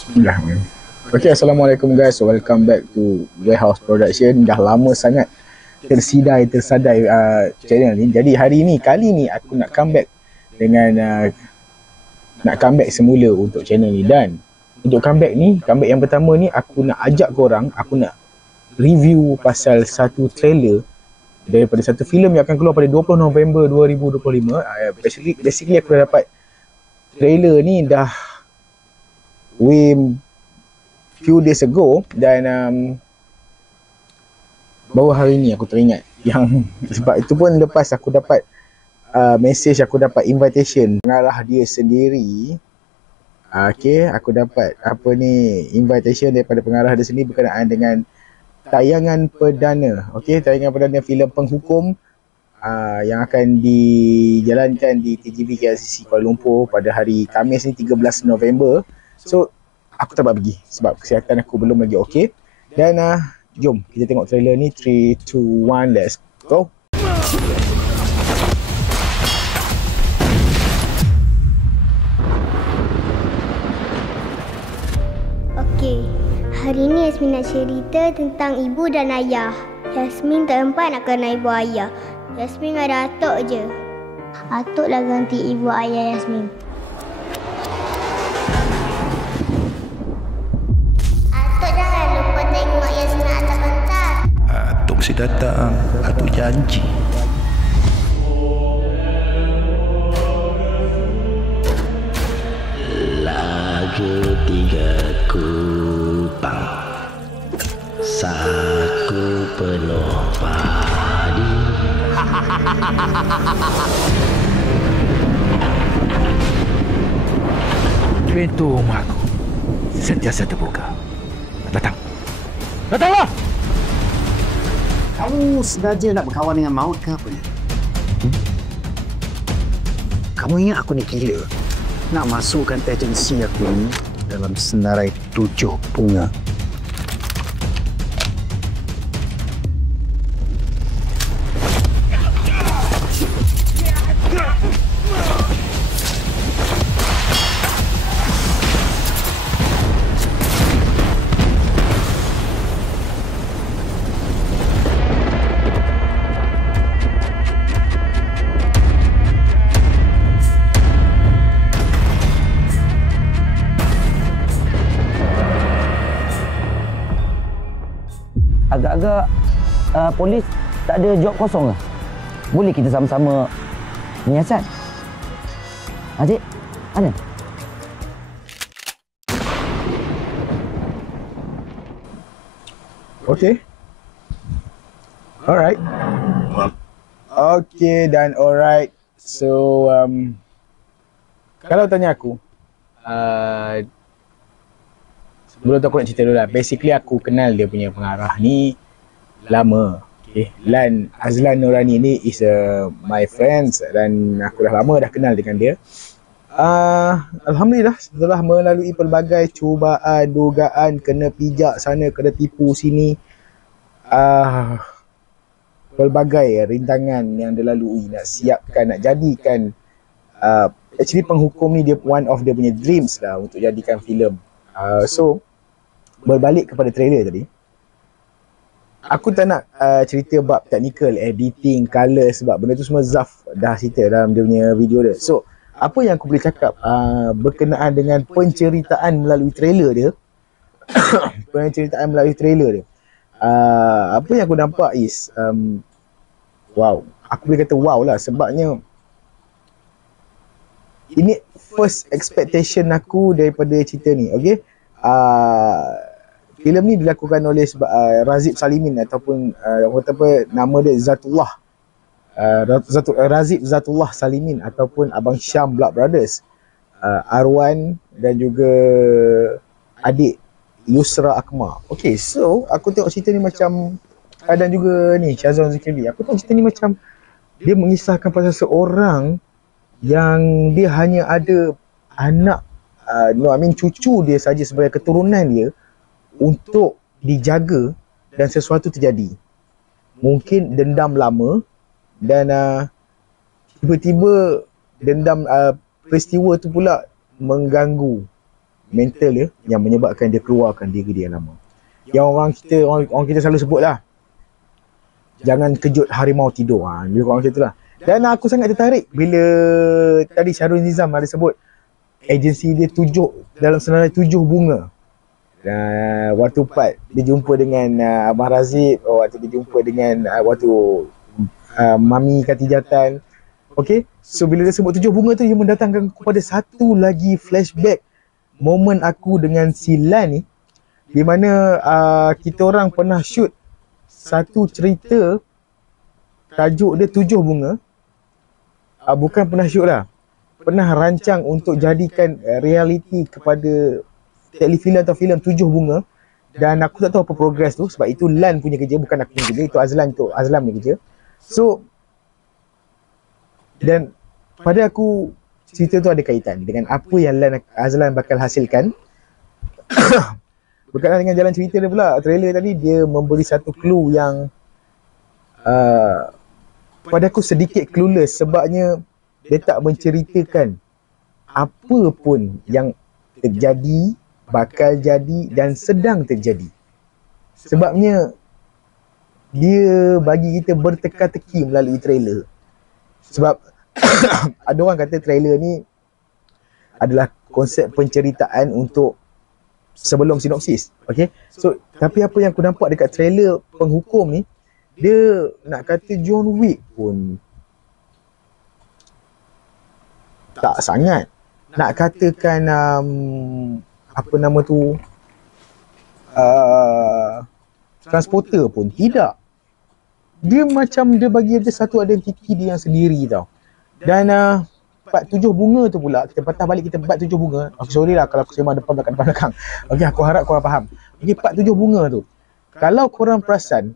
Bismillahirrahmanirrahim. Okay, Assalamualaikum guys. Welcome back to Warehouse Production. Dah lama sangat tersadai channel ni. Jadi kali ni aku nak comeback dengan nak comeback semula untuk channel ni. Dan untuk comeback yang pertama ni aku nak ajak korang, aku nak review pasal satu trailer daripada satu filem yang akan keluar pada 20 November 2025. Basically aku dah dapat trailer ni dah few days ago, dan baru hari ni aku teringat yang sebab itu pun lepas aku dapat message, aku dapat invitation pengarah dia sendiri. Okay, aku dapat invitation daripada pengarah dia sendiri berkenaan dengan tayangan perdana. Okay, tayangan perdana filem Penghukum yang akan dijalankan di TGV KLCC Kuala Lumpur pada hari Khamis ni 13 November. So aku tak dapat pergi sebab kesihatan aku belum lagi okey. Dan jom kita tengok trailer ni. 3, 2, 1, let's go. Okey, hari ni Yasmin nak cerita tentang ibu dan ayah. Yasmin tak sempat nak kenal ibu ayah. Yasmin ada Atuk je. Atuk lah ganti ibu ayah Yasmin. Si datang, aku janji. Lagi 3 kupang, saku penuh padi. Pintu rumahku sentiasa terbuka. Datanglah! Kamu sengaja nak berkawan dengan maut ke apa ni? Kamu ingat aku ni gila? Nak masukkan agensi aku ni dalam senarai 7 bunga. Agak-agak polis tak ada job kosong ke? Boleh kita sama-sama menyiasat? Adik, mana? Okay. Alright. Okay dan alright. So kalau tanya aku, sebelum tu aku nak cerita dulu lah. Basically aku kenal dia punya pengarah ni lama. Okay. Lan Azlan Nurani ni is my friends dan aku dah lama dah kenal dengan dia. Alhamdulillah setelah melalui pelbagai cubaan, dugaan, kena pijak sana, kena tipu sini, pelbagai rintangan yang dia lalui nak siapkan, nak jadikan actually Penghukum ni dia one of dia punya dreams lah untuk jadikan filem. So berbalik kepada trailer tadi, aku tak nak cerita bab technical, editing, colour sebab benda tu semua Zaf dah cerita dalam dia punya video dia. So apa yang aku boleh cakap berkenaan dengan penceritaan melalui trailer dia apa yang aku nampak is wow, aku boleh kata wow lah sebabnya ini first expectation aku daripada cerita ni. Okay, filem ni dilakukan oleh Razif Salimin ataupun nama dia Zatullah. Razif Zatullah Salimin ataupun Abang Syam Blood Brothers. Arwan dan juga adik Yusra Akmal. Okay, so aku tengok cerita ni macam, dan juga ni Syazwan Zulkifli. Aku tengok cerita ni macam dia mengisahkan pasal seorang yang dia hanya ada anak, cucu dia saja sebagai keturunan dia untuk dijaga dan sesuatu terjadi. Mungkin dendam lama dan tiba-tiba dendam peristiwa tu pula mengganggu mental dia yang menyebabkan dia keluarkan diri dia lama. Yang orang kita selalu sebut lah, jangan kejut harimau tidur. Dia orang macam tu lah. Dan aku sangat tertarik bila tadi Syahrul Nizam ada sebut agensi dia dalam senarai 7 bunga. Waktu part dia jumpa dengan Abang Razif, waktu dia jumpa dengan waktu Mami Katijatan. Okay, so bila dia sebut 7 bunga tu, dia mendatangkan kepada satu lagi flashback momen aku dengan si Lan ni, di mana kita orang pernah shoot satu cerita tajuk dia 7 bunga. Bukan pernah shoot lah, pernah rancang untuk jadikan realiti kepada telefilm atau filem 7 bunga. Dan aku tak tahu apa progress tu, sebab itu Lan punya kerja, bukan aku punya kerja. Itu Azlan punya kerja. So, dan pada aku cerita tu ada kaitan dengan apa yang Azlan bakal hasilkan. Berkaitan dengan jalan cerita dia pula, trailer tadi dia memberi satu clue yang pada aku sedikit clueless, sebabnya dia tak menceritakan apa pun yang terjadi, bakal jadi dan sedang terjadi. Sebabnya dia bagi kita berteka-teki melalui trailer. Sebab ada orang kata trailer ni adalah konsep penceritaan untuk sebelum sinopsis. Okay, so tapi apa yang aku nampak dekat trailer Penghukum ni, dia nak kata John Wick pun tak sangat. Nak katakan apa nama tu, Transporter pun tidak. Dia macam dia bagi ada satu identiti dia yang sendiri tau. Dan part 7 bunga tu pula, kita patah balik kita part 7 bunga. Aku sorry lah kalau aku sembang depan belakang. Okay, aku harap korang faham. Okay, part 7 bunga tu, kalau korang perasan,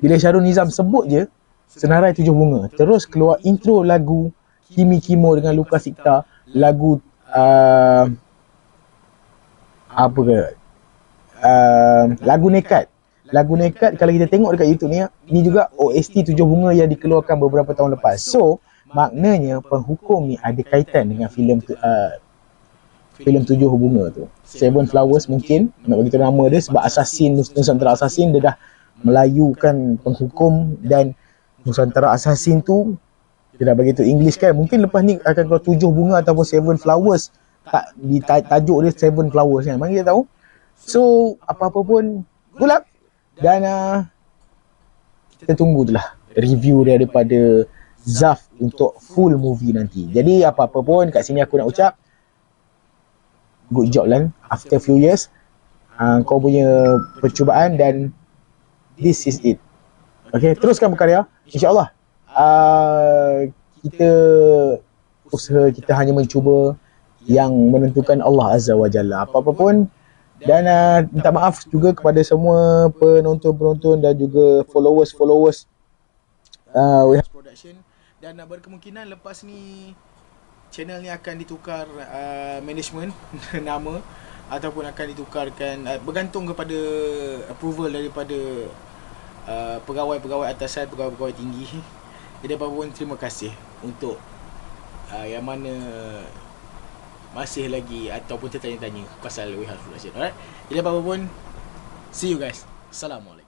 bila Syahrul Nizam sebut je senarai 7 bunga, terus keluar intro lagu Kimi Kimo dengan Luka Sikta, lagu lagu Nekat. Lagu Nekat kalau kita tengok dekat YouTube ni juga OST 7 bunga yang dikeluarkan beberapa tahun lepas. So, maknanya Penghukum ni ada kaitan dengan filem 7 bunga tu. Seven Flowers mungkin nak bagi nama dia, sebab Assassin, Nusantara Assassin dia dah melayukan Penghukum, dan Nusantara Assassin tu dia dah bagi tu English kan. Mungkin lepas ni akan keluar 7 bunga ataupun Seven Flowers. Tajuk dia Seven Flowers kan, mana kita tahu. So apa-apa pun good luck. Dan kita tunggu tu lah review dia daripada Zaf untuk full movie nanti. Jadi apa-apa pun kat sini aku nak ucap good job Lan, after few years kau punya percubaan, dan this is it. Okay, teruskan berkarya, InsyaAllah. Kita usaha kita hanya mencuba, yang menentukan Allah Azza wa Jalla. Apa-apa pun. Dan minta maaf juga kepada semua penonton-penonton dan juga followers We Have Production. Dan berkemungkinan lepas ni channel ni akan ditukar management nama, ataupun akan ditukarkan, bergantung kepada approval daripada pegawai-pegawai atasan, pegawai-pegawai tinggi. Jadi apapun, terima kasih untuk yang mana masih lagi ataupun tertanya-tanya pasal We Have Production. Alright. Jadi apapun, see you guys. Assalamualaikum.